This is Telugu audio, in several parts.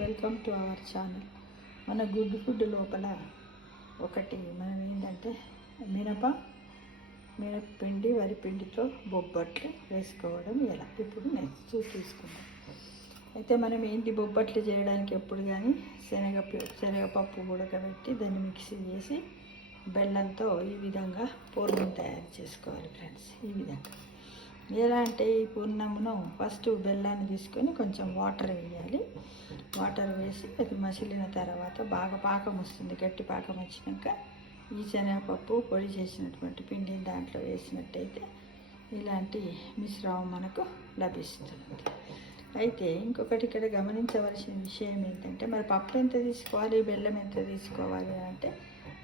Welcome to our channel. మన గుడ్ ఫుడ్ లోపల ఒకటి మనం ఏంటంటే మినపపిండి వరిపిండితో బొబ్బట్లు వేసుకోవడం ఎలా ఇప్పుడు నెక్స్ట్ చూసుకుందాం. అయితే మనం ఏంటి బొబ్బట్లు చేయడానికి ఎప్పుడు కానీ శనగపప్పు ఉడకబెట్టి దాన్ని మిక్సీ చేసి బెల్లంతో ఈ విధంగా పూర్ణం తయారు చేసుకోవాలి ఫ్రెండ్స్. ఈ విధంగా ఎలా అంటే ఈ పూర్ణమును ఫస్ట్ బెల్లాన్ని తీసుకొని కొంచెం వాటర్ వేయాలి. వాటర్ వేసి అది మసిలిన తర్వాత బాగా పాకం వస్తుంది. గట్టి పాకం వచ్చినాక ఈ శనగపప్పు పొడి చేసినటువంటి పిండిని దాంట్లో వేసినట్టయితే ఇలాంటి మిశ్రమం మనకు లభిస్తుంది. అయితే ఇంకొకటి ఇక్కడ గమనించవలసిన విషయం ఏంటంటే మరి పప్పు ఎంత తీసుకోవాలి, బెల్లం ఎంత తీసుకోవాలి అంటే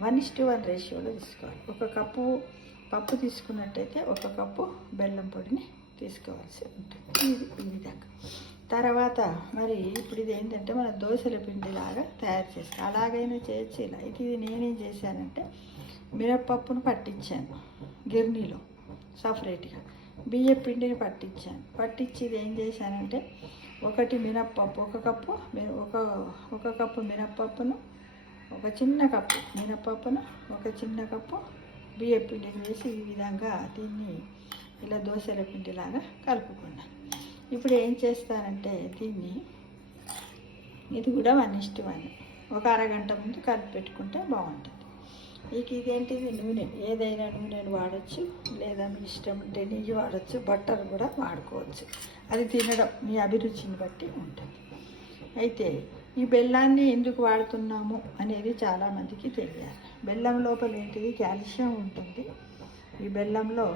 1:1 రేషియోలో తీసుకోవాలి. ఒక కప్పు పప్పు తీసుకున్నట్టయితే 1 కప్పు బెల్లం పొడిని తీసుకోవాల్సి ఉంటుంది. ఈ విధంగా తర్వాత మరి ఇప్పుడు ఇది ఏంటంటే మన దోశల పిండిలాగా తయారు చేస్తాం. అలాగైనా చేయొచ్చు. ఇలా ఇది నేనేం చేశానంటే మినప్పప్పును పట్టించాను గిర్నీలో సపరేట్గా, బియ్యం పిండిని పట్టించి ఇది ఏం చేశానంటే మినప్పప్పు ఒక కప్పు మినప్పప్పును, ఒక చిన్న కప్పు మినప్పప్పును, ఒక చిన్న కప్పు బియ్యం పిండిని వేసి ఈ విధంగా దీన్ని ఇలా దోశల పిండిలాగా కలుపుకున్నాను. ఇప్పుడు ఏం చేస్తానంటే ఇది కూడా 1:1 ఒక అరగంట ముందు కలిపి పెట్టుకుంటే బాగుంటుంది. ఇదేంటిది నూనె, ఏదైనా నూనెను వాడచ్చు, లేదా మీ ఇష్టం ఉంటే నెయ్యి వాడచ్చు, బట్టర్ కూడా వాడుకోవచ్చు. అది తినడం మీ అభిరుచిని బట్టి ఉంటుంది. అయితే ఈ బెల్లాన్ని ఎందుకు వాడుతున్నాము అనేది చాలామందికి తెలియాలి. బెల్లం లోపల ఏంటిది కాల్షియం ఉంటుంది. ఈ బెల్లంలో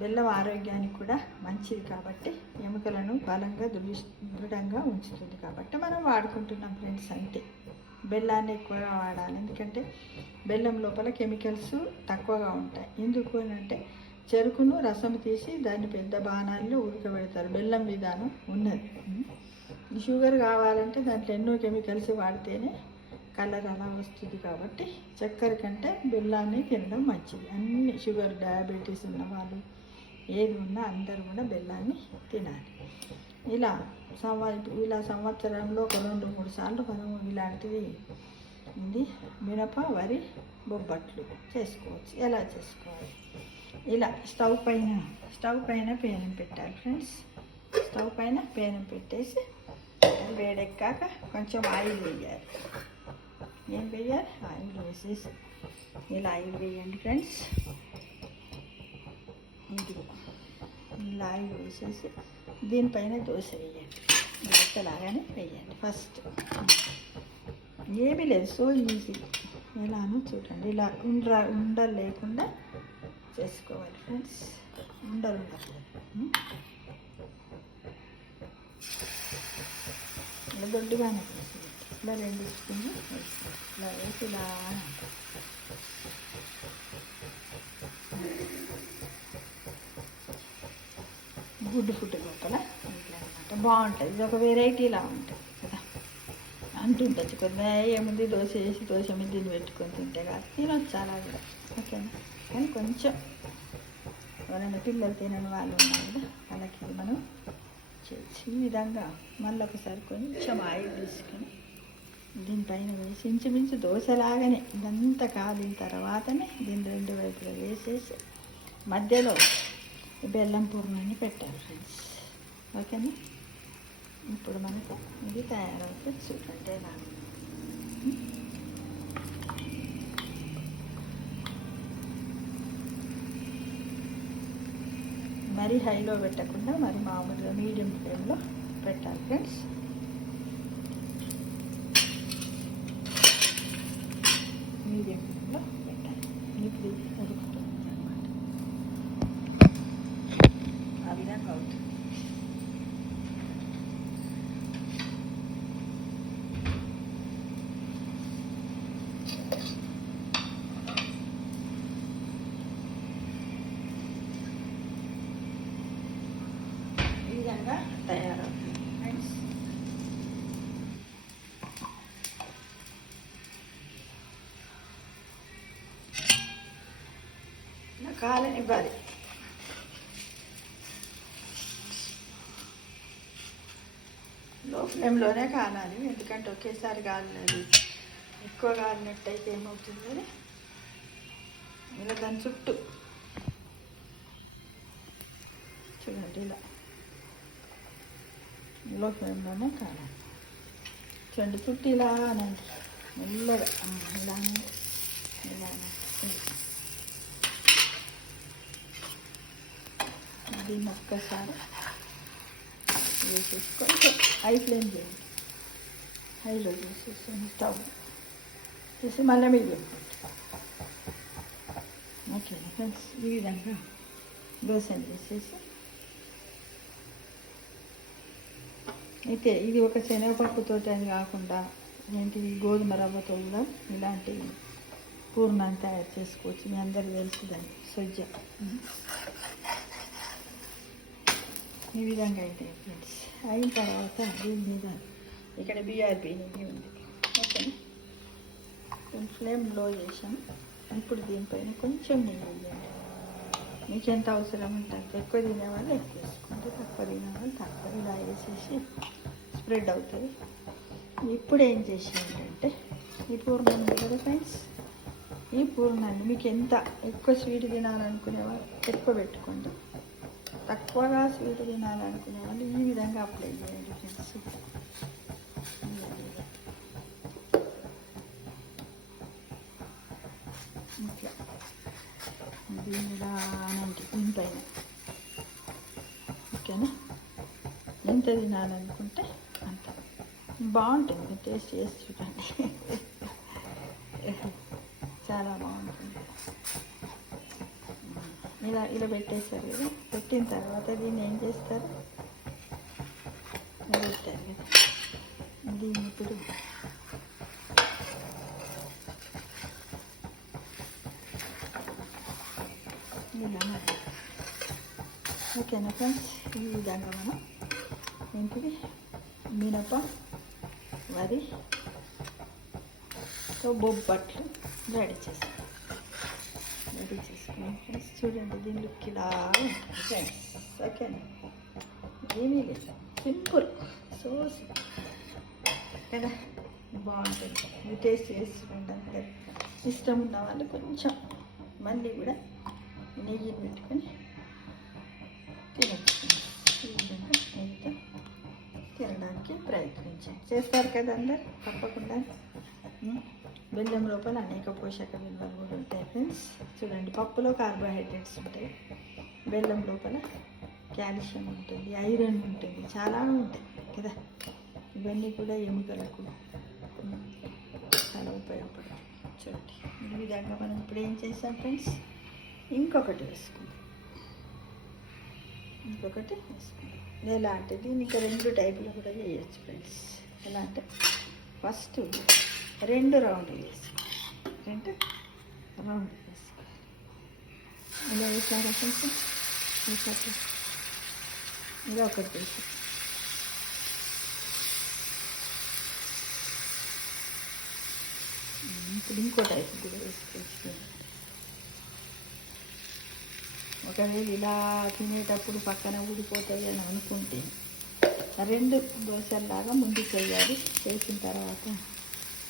బెల్లం ఆరోగ్యానికి కూడా మంచిది కాబట్టి ఎముకలను బలంగా దృఢంగా ఉంచుతుంది కాబట్టి మనం వాడుకుంటున్నాం ఫ్రెండ్స్. అంతే, బెల్లాన్ని ఎక్కువగా వాడాలి. ఎందుకంటే బెల్లం లోపల కెమికల్స్ తక్కువగా ఉంటాయి. ఎందుకు అని అంటే చెరుకును రసం తీసి దాన్ని పెద్ద బాణాల్లో ఉడకబెడతారు. బెల్లం విధానం ఉన్నది. షుగర్ కావాలంటే దాంట్లో ఎన్నో కెమికల్స్ వాడితేనే కలర్ అలా వస్తుంది. కాబట్టి చక్కెర కంటే బెల్లాన్ని తినడం మంచిది. అన్ని షుగర్, డయాబెటీస్ ఉన్న వాళ్ళు ఏది ఉన్నా అందరూ కూడా బెల్లాన్ని తినాలి. ఇలా సంవత్సరంలో ఒక 2-3 సార్లు మనం ఇలాంటివి వరి బొబ్బట్లు చేసుకోవచ్చు. ఎలా చేసుకోవాలి? ఇలా స్టవ్ పైన పేనం పెట్టాలి ఫ్రెండ్స్. స్టవ్ పైన పేనం పెట్టేసి వేడెక్కాక కొంచెం ఆయిల్ వేయాలి. ఏం వేయాలి? ఆయిల్ వేసేసి ఇలా ఆయిల్ వేయండి ఫ్రెండ్స్. ఇలా ఆయిల్ వేసేసి దీనిపైన దోశ వేయండి. దోశలాగానే వేయండి. ఫస్ట్ ఏమీ లేదు, సో ఈజీ. ఎలానో చూడండి. ఇలా ఉండలు లేకుండా చేసుకోవాలి ఫ్రెండ్స్. ఉండలు ఇలా దొడ్డుగానే వేసి ఇలా 2 స్పూన్లు ఇలా వేసి ఇలా గుడ్ ఫుడ్ లోపల ఇట్లా అనమాట. బాగుంటుంది. ఇది ఒక వెరైటీలా ఉంటుంది కదా. అంటుండొచ్చు కొద్దిగా ఏముంది దోశ వేసి దోశ మీద దీన్ని పెట్టుకొని తింటే కాదు, తినొచ్చు అలా కూడా, ఓకేనా. కానీ కొంచెం ఎవరైనా పిల్లలు తినని వాళ్ళు ఉన్నారు కదా, వాళ్ళకి మనం చేసి ఈ విధంగా మళ్ళీ ఒకసారి కొంచెం ఆయిల్ తీసుకొని దీనిపైన వేసి ఇంచుమించు దోశలాగానే ఇదంతా కాలిన తర్వాతనే దీన్ని 2 వైపులా వేసేసి మధ్యలో బెల్లం పూర్ణాన్ని పెట్టాలి ఫ్రెండ్స్, ఓకేనా. ఇప్పుడు మనకు ఇది తయారవుతుంది. చూడండి ఎలా మరీ హైలో పెట్టకుండా మరి మామూలుగా మీడియం ఫ్లేమ్లో పెట్టాలి ఫ్రెండ్స్. మీడియం ఫ్లేమ్లో పెట్టాలి. ఇప్పుడు ఉడుకుతుంది అన్నమాట. ఆ విధంగా అవుతుంది. ఈ విధంగా తయారవుతుంది ఫ్రెండ్స్. కాలనివ్వాలి. లో ఫ్లేమ్లోనే కాలాలి, ఎందుకంటే ఒకేసారి కాలినది ఎక్కువ కాలినట్టయితే ఏమవుతుంది, ఇలా దాని చుట్టూ చూడండి ఇలా ఫ్లేమ్లోనే కాలాలి. చూడండి చుట్టూ ఇలా అనండి మెల్లగా, ఇలానే ఇలానే. దీన్ని ఒక్కసారి వేసేసి కొంచెం హై ఫ్లేమ్ చేయండి, హైలో చేసేసి స్టవ్ చేసి మళ్ళీ మీడియం పెట్టి. ఓకే ఫ్రెండ్స్, ఈ విధంగా దోశ చేసేసి, అయితే ఇది ఒక శనగపప్పుతో అని కాకుండా ఏంటిది గోధుమ రవ్వతో కూడా ఇలాంటి పూర్ణాన్ని తయారు చేసుకోవచ్చు. మీ అందరికీ తెలుసుదండి, సజ్జ. ఈ విధంగా అయితే ఫ్రెండ్స్ అయిన తర్వాత దీని మీద ఇక్కడ BRB నెయ్యి ఉంది. ఓకేనా, ఫ్లేమ్ లో చేసాం. ఇప్పుడు దీనిపైన కొంచెం నెయ్యి వేయండి, మీకు ఎంత అవసరం ఉంటుంది. ఎక్కువ తినేవాళ్ళు ఎక్కువ వేసుకోండి, తక్కువ తినేవాళ్ళు తక్కువ. ఇలా వేసేసి స్ప్రెడ్ అవుతుంది. ఇప్పుడు ఏం చేసామంటే ఈ పూర్ణం ఉంది కదా ఫ్రెండ్స్, ఈ పూర్ణాన్ని మీకు ఎంత ఎక్కువ స్వీట్ తినాలనుకునే వాళ్ళు ఎక్కువ పెట్టుకోండి, తక్కువగా స్వీట్ తినాలనుకునే వాళ్ళు ఈ విధంగా అప్లై చేయండి ఫ్రెండ్స్. ఇట్లా దీని ఇలానండి దీనిపైన. ఓకేనా, ఎంత తినాలనుకుంటే అంత బాగుంటుంది. టేస్ట్ చేసి చూడండి, చాలా బాగుంటుంది. ఇలా పెట్టేస్తారు కదా, పెట్టిన తర్వాత దీన్ని ఏం చేస్తారు, పెట్టారు కదా, దీన్ని ఇప్పుడు ఇలా మరి. ఓకేనా ఫ్రెండ్స్, ఈ విధంగా మనం ఏంటిది మినప వరితో బొబ్బట్లు రెడీ చేసుకున్నాం. ఫ్రెండ్స్ చూడండి, దీని లుక్ ఇలా ఉంటుంది ఫ్రెండ్స్. ఓకేనా, ఏమీ లేదు, సింపుల్, సో సింపుల్ కదా, బాగుంటుంది. ఇది టేస్ట్ చేసి చూడండి. అందరు ఇష్టం ఉన్న వాళ్ళు కొంచెం మళ్ళీ కూడా నెయ్యిని పెట్టుకొని తినచ్చు. ఈ విధంగా నెయ్యితో తినడానికి ప్రయత్నించండి. చేస్తారు కదా అందరు తప్పకుండా. బెల్లం లోపల అనేక పోషక విలువలు కూడా ఉంటాయి ఫ్రెండ్స్. చూడండి, పప్పులో కార్బోహైడ్రేట్స్ ఉంటాయి, బెల్లం లోపల కాల్షియం ఉంటుంది, ఐరన్ ఉంటుంది, చాలా ఉంటాయి కదా. ఇవన్నీ కూడా ఎముకలకు చాలా ఉపయోగపడతాయి. చూడండి, ఈ విధంగా మనం ఇప్పుడు ఏం చేస్తాం ఫ్రెండ్స్, ఇంకొకటి వేసుకుందాం. ఎలా అంటే దీన్ని ఇంకా 2 టైపులు కూడా చేయొచ్చు ఫ్రెండ్స్. ఎలా అంటే ఫస్ట్ 2 రౌండ్లు వేసుకో, 2 రౌండ్లు వేసుకో. ఇలా వేసారా కొంచెం ఇలా ఒకటి వేసి, ఇప్పుడు ఇంకో టైపు కూడా వేసుకోవచ్చు. ఒకవేళ ఇలా తినేటప్పుడు పక్కన ఊడిపోతాయి అని అనుకుంటే 2 దోశల్లాగా ముందుకు వేయాలి. చేసిన తర్వాత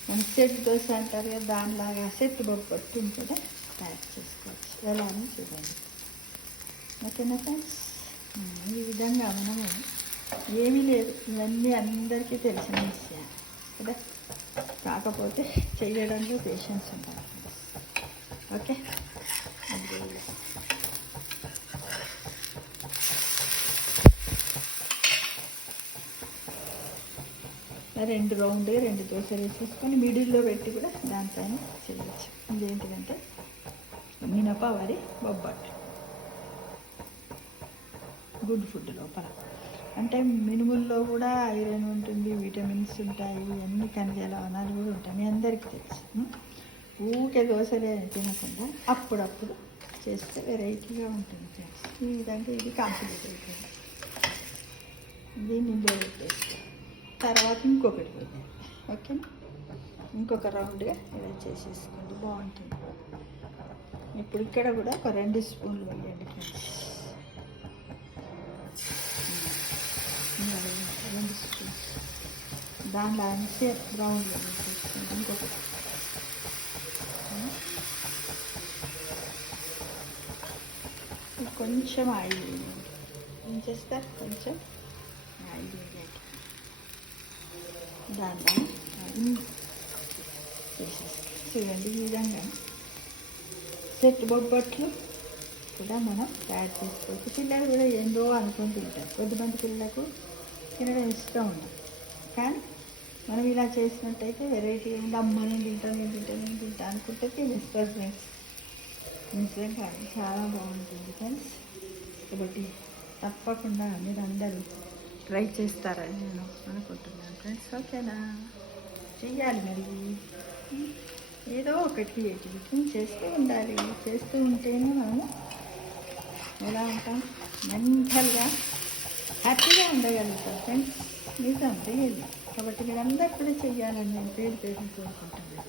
మన సెట్ దోశ అంటారు కదా, దానిలాగా సెట్ బొబ్బట్టుని కూడా తయారు చేసుకోవచ్చు. ఎలా అని చూడండి. ఓకేనా ఫ్రెండ్స్, ఈ విధంగా మనము ఏమీ లేదు, ఇవన్నీ అందరికీ తెలిసిన విషయాలు కదా, కాకపోతే చేయడంలో పేషెన్స్ ఉండాలి ఫ్రెండ్స్. ఓకే, రెండు రౌండ్గా 2 దోశలు వేసేసుకొని మిడిల్లో పెట్టి కూడా దానిపైన చేయవచ్చు. ఇదేంటిదంటే మినప వరి బొబ్బట్లు, గుడ్ ఫుడ్ లోపల. అంటే మినుముల్లో కూడా ఐరన్ ఉంటుంది, విటమిన్స్ ఉంటాయి, అన్ని ఖనిజ లవణాలు కూడా ఉంటాయి. మీ అందరికీ తెలుసు. ఊకే దోశలే తినకుండా అప్పుడప్పుడు చేస్తే వెరైటీగా ఉంటుంది ఫ్రెండ్స్. ఈ విధంగా ఇది కంప్లీట్ అయిపోయింది. దీన్ని ఇందులో పెట్టేసుకోవాలి. తర్వాత ఇంకొకటి పోయింది. ఓకే, ఇంకొక రౌండ్గా ఇలా చేసేసుకోండి, బాగుంటుంది. ఇప్పుడు ఇక్కడ కూడా ఒక 2 స్పూన్లు వేయండి ఫ్రెండ్స్. 2 స్పూన్స్ దానిలో అంతే బ్రౌన్లో తీసుకుంటాం. ఇంకొకటి కొంచెం ఆయిల్ ఏం చేస్తారు, కొంచెం ఆయిల్ వేయాలి. దాంట్లో చూడండి ఈ విధంగా సెట్ బొబ్బట్లు కూడా మనం తయారు చేసుకోవచ్చు. పిల్లలు కూడా ఏందో అనుకుని తింటారు. కొద్దిమంది పిల్లలకు తినడం ఇష్టం ఉండదు, కానీ మనం ఇలా చేసినట్టయితే వెరైటీ ఉంది. అమ్మ నేను తింటా అనుకుంటే తినేస్తారు ఫ్రెండ్స్. నిజంగా చాలా బాగుంటుంది ఫ్రెండ్స్. కాబట్టి తప్పకుండా మీరు అందరూ ట్రై చేస్తారని నేను అనుకుంటున్నాను ఫ్రెండ్స్. ఓకేనా? చెయ్యాలి మరి, ఏదో ఒకటి క్రియేటివిటీ చేస్తూ ఉండాలి. చేస్తూ ఉంటేనే మనము ఎలా ఉంటాం, మెంటల్గా హ్యాపీగా ఉండగలుగుతాం ఫ్రెండ్స్. నిజం తెలియదు. కాబట్టి మీరు అందరూ కూడా చెయ్యాలని నేను పేరు కోరుకుంటున్నాను.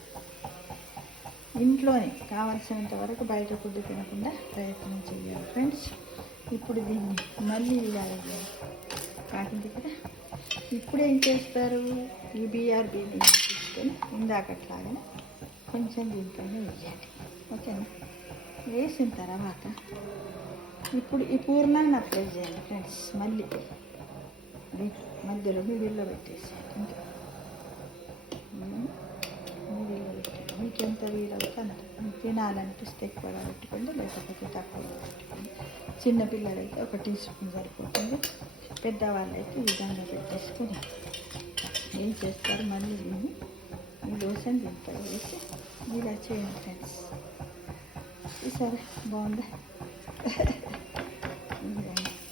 ఇంట్లోనే కావాల్సినంత వరకు బయట ఫుడ్ తినకుండా ప్రయత్నం చేయాలి ఫ్రెండ్స్. ఇప్పుడు దీన్ని మళ్ళీ ఇలా కాకింది కదా. ఇప్పుడు ఏం చేస్తారు, ఈ BRBని తీసుకొని ఇందాకట్లాగా కొంచెం దీనిపైన వేయాలి. ఓకేనా? వేసిన తర్వాత ఇప్పుడు ఈ పూర్ణాన్ని అప్లై చేయండి ఫ్రెండ్స్. మళ్ళీ మధ్యలో మిడిల్లో పెట్టేసేయాలి. ఇంకా మిడిల్లో పెట్టండి. మీకు ఎంత వీలవుతాను తినాలనిపిస్తే ఎక్కువగా పెట్టుకోండి, లేకపోతే తక్కువగా పెట్టుకోండి. చిన్నపిల్లలైతే 1 టీ స్పూన్ సరిపోతుంది. పెద్దవాళ్ళైతే ఈ విధంగా పెట్టేసుకొని ఏం చేస్తారు, మళ్ళీ దీన్ని ఈ దోశని దీంట్లో వేసి ఇలా చేయండి ఫ్రెండ్స్. సరే బాగుందా?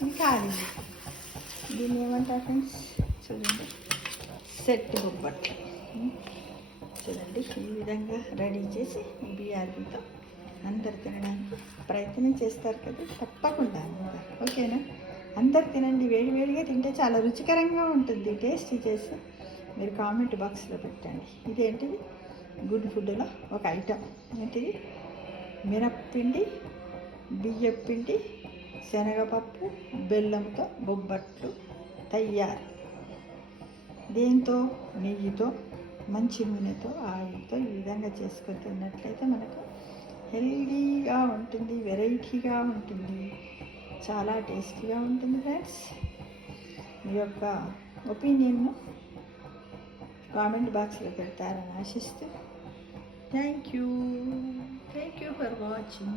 ఇంకా దీన్ని ఏమంటారు ఫ్రెండ్స్, చూడండి సెట్ బొబ్బట్లు. చూడండి ఈ విధంగా రెడీ చేసి BRBతో అందరు తినడానికి ప్రయత్నం చేస్తారు కదా, తప్పకుండా. ఓకేనా? అందరు తినండి. వేడివేడిగా తింటే చాలా రుచికరంగా ఉంటుంది. టేస్ట్ చేసి మీరు కామెంట్ బాక్స్లో పెట్టండి. ఇదేంటిది, గుడ్ ఫుడ్లో ఒక ఐటమ్. ఏంటిది, మినప్పిండి, బియ్యపిండి, శనగపప్పు, బెల్లంతో బొబ్బట్లు తయారు. దేంతో, నెయ్యితో, మంచి నూనెతో, ఆయిల్తో ఈ విధంగా చేసుకొని తిన్నట్లయితే మనకు హెల్దీగా ఉంటుంది, వెరైటీగా ఉంటుంది, చాలా టేస్టీగా ఉంటుంది ఫ్రెండ్స్. మీ యొక్క ఒపీనియన్ను కామెంట్ బాక్స్లో పెడతారని ఆశిస్తూ థ్యాంక్ యూ ఫర్ వాచింగ్.